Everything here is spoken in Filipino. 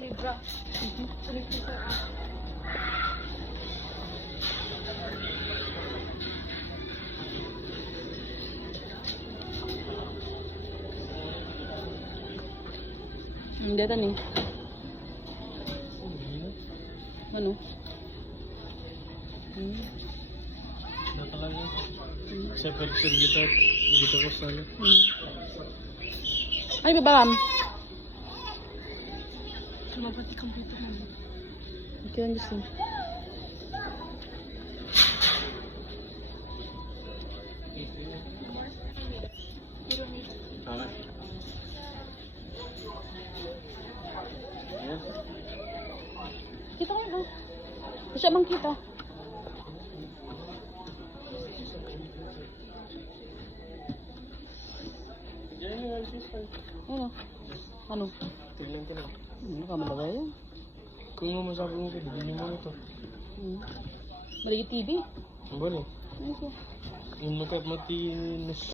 Libra. Hindi ito ni. Ano? Hmm. Natagal na. Separate servitor. Dito ko Ay, babalam. Sumabat yung computer mo. Okay. Ayan. Kita ko ba? Siya bang kita? Ano? Ano? Tignan na. Ano ka malagay yan? Kung mo masabi mo ko, bigyan mo ito. Hmm. Malagi TV. Ang bali. Ano siya? Yung magkamatinis